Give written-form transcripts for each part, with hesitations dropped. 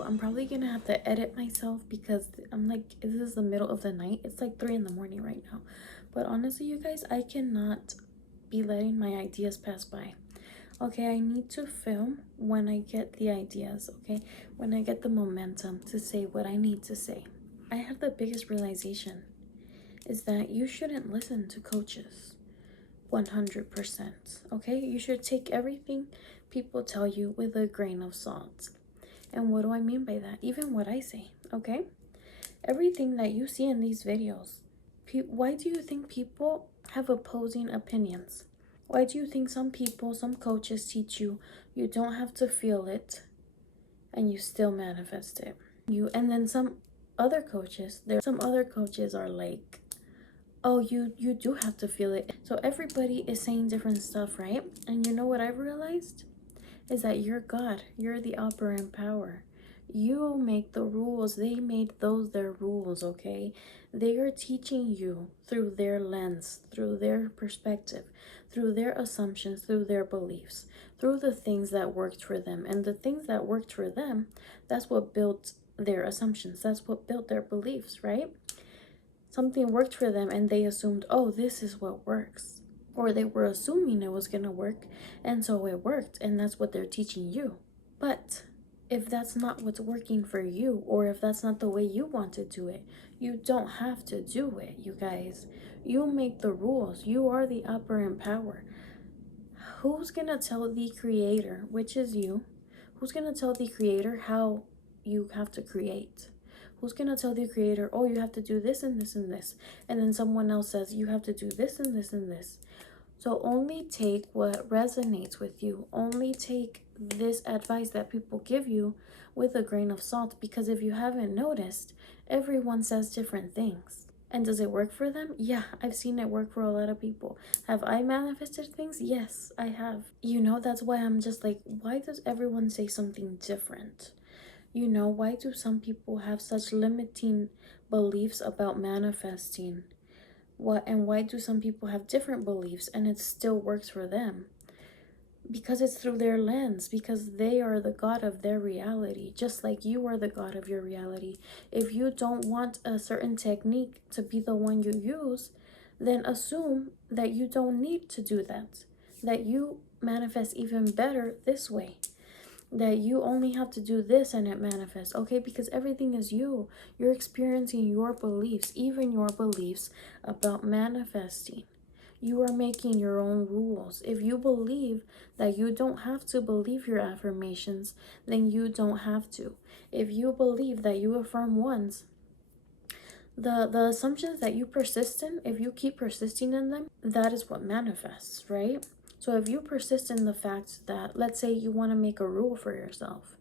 so I'm probably gonna have to edit myself because I'm like, this is the middle of the night. It's like 3 in the morning right now. But honestly, you guys, I cannot be letting my ideas pass by. Okay, I need to film when I get the ideas, okay? When I get the momentum to say what I need to say. I have the biggest realization is that you shouldn't listen to coaches 100%, okay? You should take everything people tell you with a grain of salt. And what do I mean by that? Even what I say, okay? Everything that you see in these videos, why do you think people have opposing opinions? Why do you think some people, some coaches teach you you don't have to feel it and you still manifest it? And then some other coaches, some other coaches are like, oh, you do have to feel it. So everybody is saying different stuff, right? And you know what I've realized is that you're God. You're the operant power. You make the rules. They made those their rules, okay? They are teaching you through their lens, through their perspective, through their assumptions, through their beliefs, through the things that worked for them. And the things that worked for them, that's what built their assumptions. That's what built their beliefs, right? Something worked for them and they assumed, oh, this is what works. Or they were assuming it was going to work, and so it worked, and that's what they're teaching you. But if that's not what's working for you, or if that's not the way you want to do it, you don't have to do it, you guys. You make the rules. You are the operant power. Who's going to tell the creator, which is you, who's going to tell the creator how you have to create? Who's going to tell the creator, oh, you have to do this and this and this, and then someone else says you have to do this and this and this? So only take what resonates with you. Only take this advice that people give you with a grain of salt, because if you haven't noticed, everyone says different things. And does it work for them? Yeah, I've seen it work for a lot of people. Have I manifested things? Yes, I have. You know, that's why I'm just like, why does everyone say something different? You know, why do some people have such limiting beliefs about manifesting? Why do some people have different beliefs and it still works for them? Because it's through their lens, because they are the God of their reality, just like you are the God of your reality. If you don't want a certain technique to be the one you use, then assume that you don't need to do that you manifest even better this way, that you only have to do this and it manifests, okay? Because everything is you. You're experiencing your beliefs, even your beliefs about manifesting. You are making your own rules. If you believe that you don't have to believe your affirmations, then you don't have to. If you believe that you affirm once, the assumptions that you persist in, if you keep persisting in them, that is what manifests, right? So if you persist in the fact that, let's say you want to make a rule for yourself.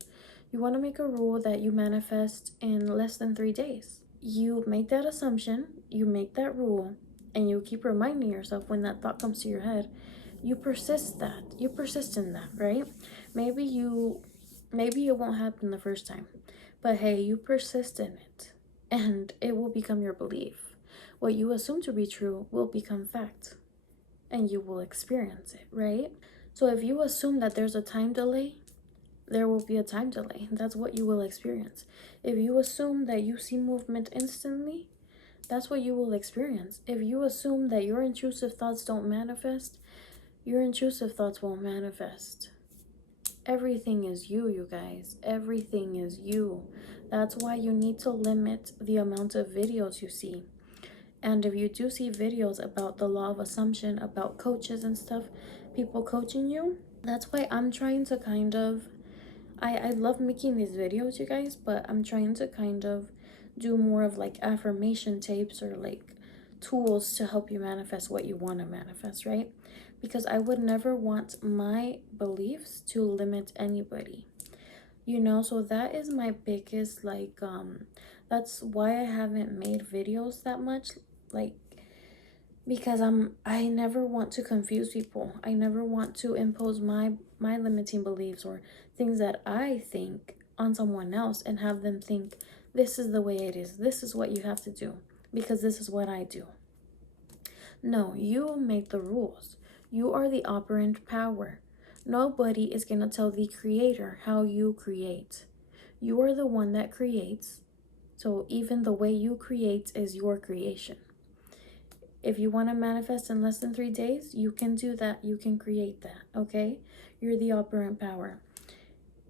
You want to make a rule that you manifest in less than 3 days. You make that assumption, you make that rule, and you keep reminding yourself when that thought comes to your head. You persist in that, right? Maybe it won't happen the first time, but hey, you persist in it and it will become your belief. What you assume to be true will become fact and you will experience it, right? So if you assume that there's a time delay, there will be a time delay. That's what you will experience. If you assume that you see movement instantly, that's what you will experience. If you assume that your intrusive thoughts don't manifest, your intrusive thoughts won't manifest. Everything is you, you guys. Everything is you. That's why you need to limit the amount of videos you see. And if you do see videos about the law of assumption, about coaches and stuff, people coaching you, that's why I'm trying to kind of, I love making these videos, you guys, but I'm trying to kind of do more of like affirmation tapes or like tools to help you manifest what you want to manifest, right? Because I would never want my beliefs to limit anybody, you know? So that is my biggest, like, that's why I haven't made videos that much, like, because I never want to confuse people. I never want to impose my limiting beliefs or things that I think on someone else and have them think this is the way it is. This is what you have to do because this is what I do. No, you make the rules. You are the operant power. Nobody is going to tell the creator how you create. You are the one that creates. So even the way you create is your creation. If you want to manifest in less than 3 days, you can do that. You can create that, okay? You're the operant power.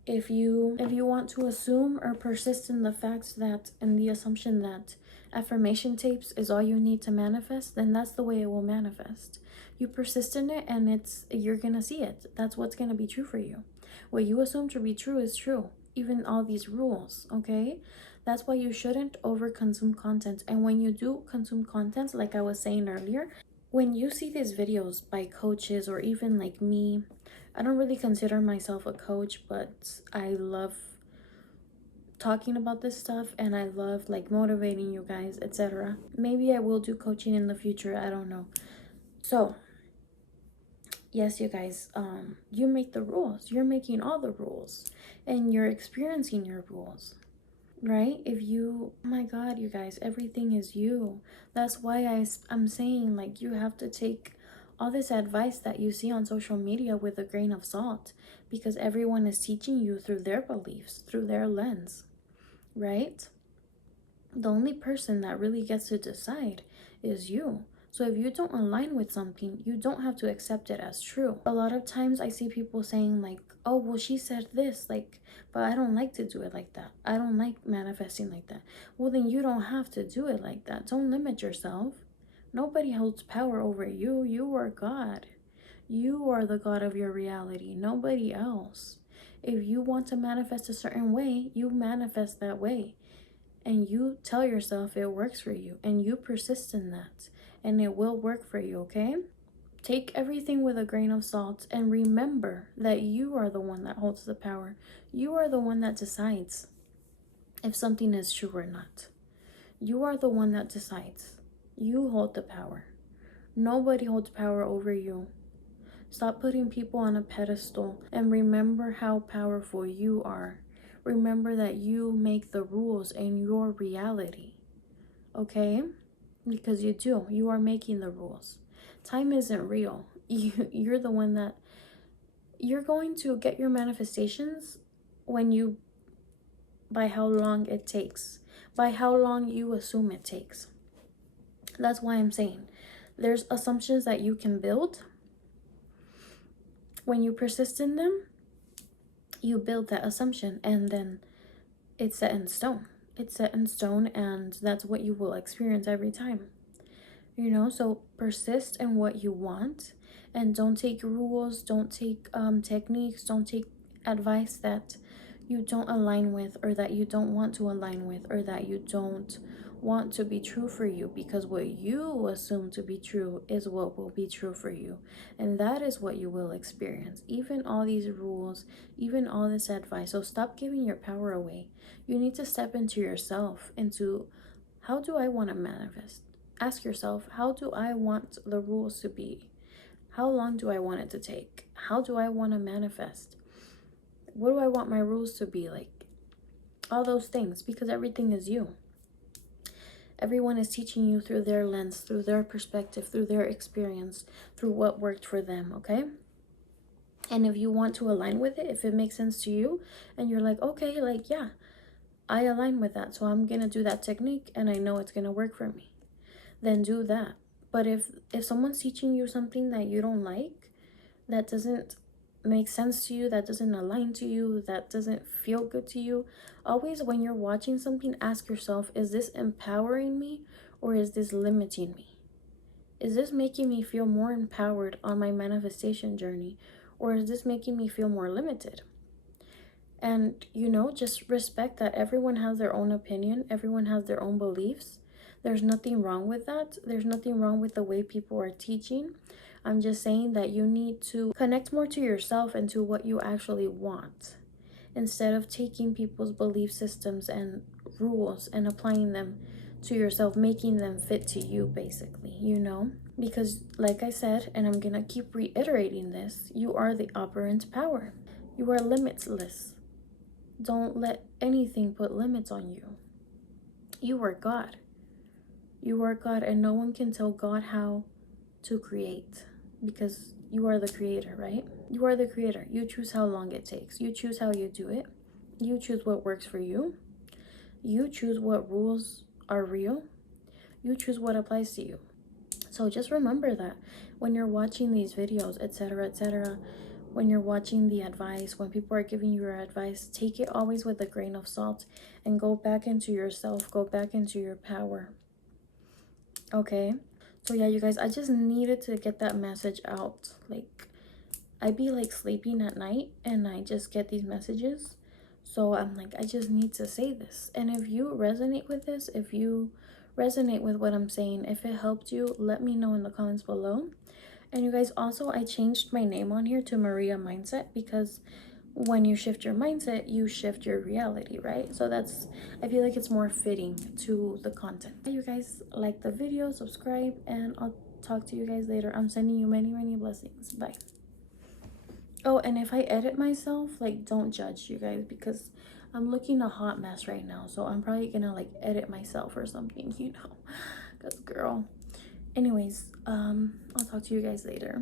If you want to assume or persist in the facts that and the assumption that affirmation tapes is all you need to manifest, then that's the way it will manifest. You persist in it and you're gonna see it. That's what's gonna be true for you. What you assume to be true is true. Even all these rules, okay? That's why you shouldn't over consume content. And when you do consume content, like I was saying earlier, when you see these videos by coaches or even like me, I don't really consider myself a coach, but I love talking about this stuff and I love like motivating you guys, etc. Maybe I will do coaching in the future, I don't know. So, yes, you guys, you make the rules. You're making all the rules and you're experiencing your rules. Right? Oh my God, you guys, everything is you. That's why I'm saying, like, you have to take all this advice that you see on social media with a grain of salt, because everyone is teaching you through their beliefs, through their lens, right? The only person that really gets to decide is you. So if you don't align with something, you don't have to accept it as true. A lot of times I see people saying like, oh, well, she said this, like, but I don't like to do it like that. I don't like manifesting like that. Well, then you don't have to do it like that. Don't limit yourself. Nobody holds power over you. You are God. You are the God of your reality, nobody else. If you want to manifest a certain way, you manifest that way. And you tell yourself it works for you and you persist in that and it will work for you, okay? Take everything with a grain of salt and remember that you are the one that holds the power. You are the one that decides if something is true or not. You are the one that decides. You hold the power. Nobody holds power over you. Stop putting people on a pedestal and remember how powerful you are. Remember that you make the rules in your reality, okay? Because you do. You are making the rules. Time isn't real. You're the one that you're going to get your manifestations by how long it takes, by how long you assume it takes. That's why I'm saying there's assumptions that you can build. When you persist in them, you build that assumption and then it's set in stone. It's set in stone and that's what you will experience every time. So persist in what you want and don't take rules, don't take techniques, don't take advice that you don't align with or that you don't want to align with or that you don't want to be true for you, because what you assume to be true is what will be true for you, and that is what you will experience. Even all these rules, even all this advice. So stop giving your power away. You need to step into yourself, into how do I want to manifest. Ask yourself, how do I want the rules to be? How long do I want it to take? How do I want to manifest? What do I want my rules to be like? All those things, because everything is you. Everyone is teaching you through their lens, through their perspective, through their experience, through what worked for them, okay? And if you want to align with it, if it makes sense to you, and you're like, okay, like, yeah, I align with that, so I'm going to do that technique, and I know it's going to work for me, then do that. But if someone's teaching you something that you don't like, that doesn't make sense to you, that doesn't align to you, that doesn't feel good to you, always when you're watching something, ask yourself, is this empowering me or is this limiting me? Is this making me feel more empowered on my manifestation journey, or is this making me feel more limited? And just respect that everyone has their own opinion, everyone has their own beliefs. There's nothing wrong with that. There's nothing wrong with the way people are teaching. I'm just saying that you need to connect more to yourself and to what you actually want, instead of taking people's belief systems and rules and applying them to yourself, making them fit to you, basically, Because, like I said, and I'm gonna keep reiterating this, you are the operant power. You are limitless. Don't let anything put limits on you. You are God. You are God, and no one can tell God how to create, because you are the creator, right? You are the creator. You choose how long it takes. You choose how you do it. You choose what works for you. You choose what rules are real. You choose what applies to you. So just remember that when you're watching these videos, etc., etc., when you're watching the advice, when people are giving you your advice, take it always with a grain of salt and go back into yourself, go back into your power. Okay? So yeah, you guys, I just needed to get that message out. Like, I be like sleeping at night and I just get these messages. So I'm like, I just need to say this. And if you resonate with this, if you resonate with what I'm saying, if it helped you, let me know in the comments below. And you guys, also, I changed my name on here to Maria Mindset because when you shift your mindset, you shift your reality, right? So that's, I feel like it's more fitting to the content. You guys, like the video, subscribe, and I'll talk to you guys later. I'm sending you many, many blessings. Bye. Oh, and if I edit myself, like, don't judge, you guys, because I'm looking a hot mess right now. So I'm probably gonna like edit myself or something, you know, because girl. Anyways, I'll talk to you guys later.